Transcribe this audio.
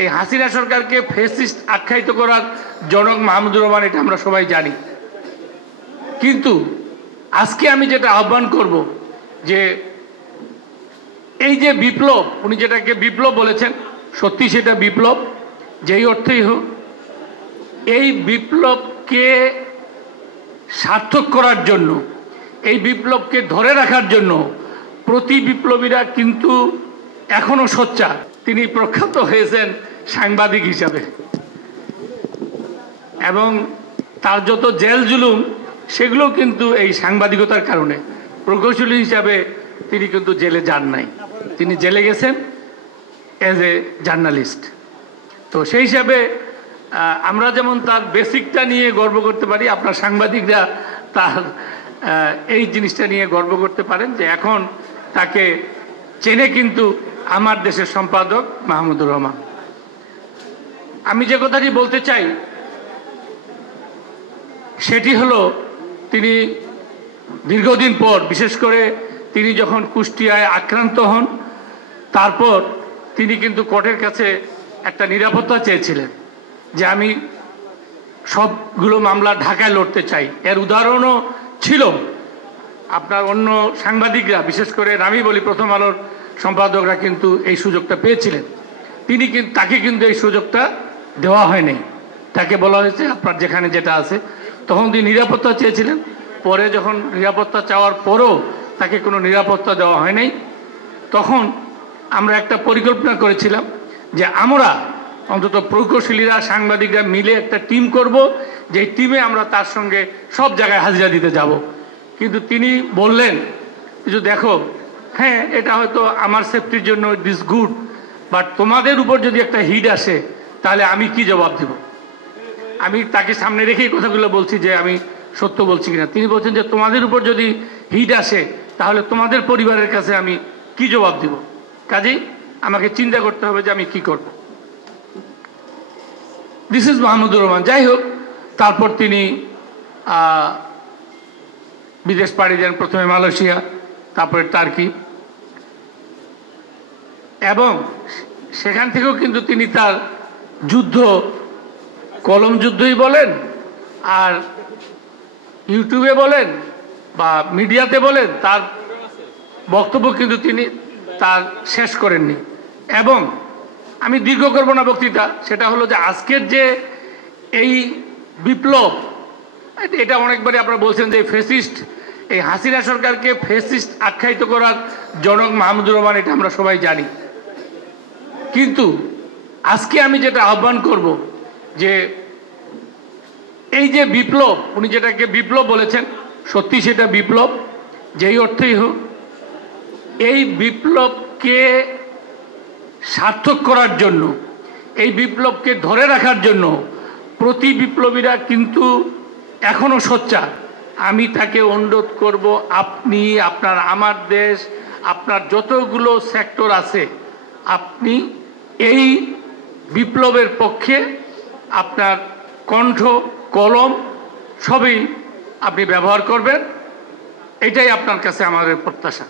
এই হাসিনা সরকারকে ফ্যাসিস্ট আখ্যায়িত করার জনক মাহমুদুর রহমান, এটা আমরা সবাই জানি। কিন্তু আজকে আমি যেটা আহ্বান করব যে এই যে বিপ্লব, উনি যেটাকে বিপ্লব বলেছেন, সত্যি সেটা বিপ্লব, যেই অর্থেই হোক, এই বিপ্লবকে সার্থক করার জন্য, এই বিপ্লবকে ধরে রাখার জন্য প্রতি বিপ্লবীরা কিন্তু এখনো সোচ্চার। তিনি প্রখ্যাত হয়েছেন সাংবাদিক হিসাবে, এবং তার যত জেল জুলুম সেগুলো কিন্তু এই সাংবাদিকতার কারণে। প্রকৌশলী হিসাবে তিনি কিন্তু জেলে যান নাই, তিনি জেলে গেছেন এজ এ জার্নালিস্ট। তো সেই হিসাবে আমরা যেমন তার বেসিকটা নিয়ে গর্ব করতে পারি, আপনার সাংবাদিকরা তার এই জিনিসটা নিয়ে গর্ব করতে পারেন যে এখন তাকে চেনে কিন্তু আমার দেশের সম্পাদক মাহমুদুর রহমান। আমি যে কথাটি বলতে চাই সেটি হলো, তিনি দীর্ঘদিন পর, বিশেষ করে তিনি যখন কুষ্টিয়ায় আক্রান্ত হন, তারপর তিনি কিন্তু কোর্টের কাছে একটা নিরাপত্তা চেয়েছিলেন যে আমি সবগুলো মামলা ঢাকায় লড়তে চাই। এর উদাহরণও ছিল, আপনার অন্য সাংবাদিকরা, বিশেষ করে আমি বলি প্রথম আলোর সম্পাদকরা কিন্তু এই সুযোগটা পেয়েছিলেন। তাকে কিন্তু এই সুযোগটা দেওয়া হয়নি। তাকে বলা হয়েছে আপনার যেখানে যেটা আছে। তখন তিনি নিরাপত্তা চেয়েছিলেন, পরে যখন নিরাপত্তা চাওয়ার পরও তাকে কোনো নিরাপত্তা দেওয়া হয় নাই, তখন আমরা একটা পরিকল্পনা করেছিলাম যে আমরা অন্তত প্রকৌশলীরা, সাংবাদিকরা মিলে একটা টিম করব, যে টিমে আমরা তার সঙ্গে সব জায়গায় হাজিরা দিতে যাব। কিন্তু তিনি বললেন যে দেখো, হ্যাঁ এটা হয়তো আমার সেফটির জন্য ইট ইজ গুড, বাট তোমাদের উপর যদি একটা হিট আসে তাহলে আমি কি জবাব দেব। আমি তাকে সামনে রেখেই কথাগুলো বলছি যে আমি সত্য বলছি কিনা। তিনি বলছেন যে তোমাদের উপর যদি হিট আসে তাহলে তোমাদের পরিবারের কাছে আমি কি জবাব দেব, কাজেই আমাকে চিন্তা করতে হবে যে আমি কি করব। This is Mahmudur Rahman. যাই হোক, তারপর তিনি বিদেশ পাড়ি দেন, প্রথমে মালয়েশিয়া, তারপরে টার্কি, এবং সেখান থেকেও কিন্তু তিনি তার যুদ্ধ, কলম যুদ্ধই বলেন আর ইউটিউবে বলেন বা মিডিয়াতে বলেন, তার বক্তব্য কিন্তু তিনি তার শেষ করেননি। এবং আমি দীর্ঘ করব না বক্তৃতা, সেটা হলো যে আজকের যে এই বিপ্লব, এটা অনেকবারই আপনারা বলছেন যে ফ্যাসিস্ট, এই হাসিনা সরকারকে ফ্যাসিস্ট আখ্যায়িত করার জনক মাহমুদুর রহমান, এটা আমরা সবাই জানি। কিন্তু আজকে আমি যেটা আহ্বান করব যে এই যে বিপ্লব, উনি যেটাকে বিপ্লব বলেছেন, সত্যি সেটা বিপ্লব, যেই অর্থেই হোক, এই বিপ্লবকে সার্থক করার জন্য, এই বিপ্লবকে ধরে রাখার জন্য প্রতি বিপ্লবীরা কিন্তু এখনো সোচ্চার। আমি তাকে অনুরোধ করব, আপনি, আপনার, আমার দেশ, আপনার যতগুলো সেক্টর আছে, আপনি এই বিপ্লবের পক্ষে আপনার কণ্ঠ, কলম সবই আপনি ব্যবহার করবেন। এটাই আপনার কাছে আমাদের প্রত্যাশা।